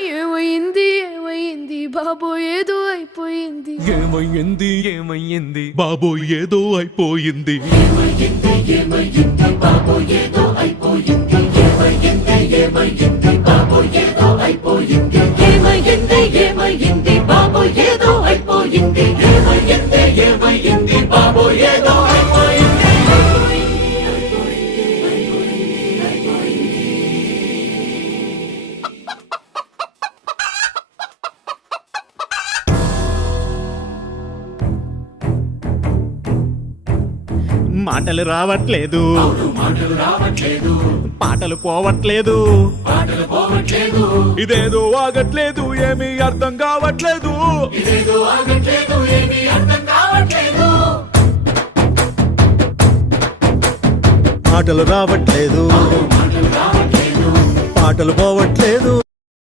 ఏమైంది ఏమైంది బాబో ఏదో అయిపోయింది. ఏమయ్యింది ఏమయ్యింది బాబో ఏదో అయిపోయింది. ఏమైంది ఏమైంది బాబో ఏదో అయిపోయింది. ఏమైంది ఏమైంది బాబో ఏదో అయిపోయింది. ఏమైంది ఏమైంది బాబో ఏదో అయిపోయింది. ఏమైంది ఏమైంది బాబో ఏదో అయిపోయింది. మాటలు రావట్లేదు, మాటలు రావట్లేదు, పాటలు పోవట్లేదు, పాటలు పోవట్లేదు, ఇదేదో ఆగట్లేదు, ఏమీ అర్థం కావట్లేదు. ఇదేదో ఆగట్లేదు, ఏమీ అర్థం కావట్లేదు. మాటలు రావట్లేదు, మాటలు రావట్లేదు, పాటలు పోవట్లేదు.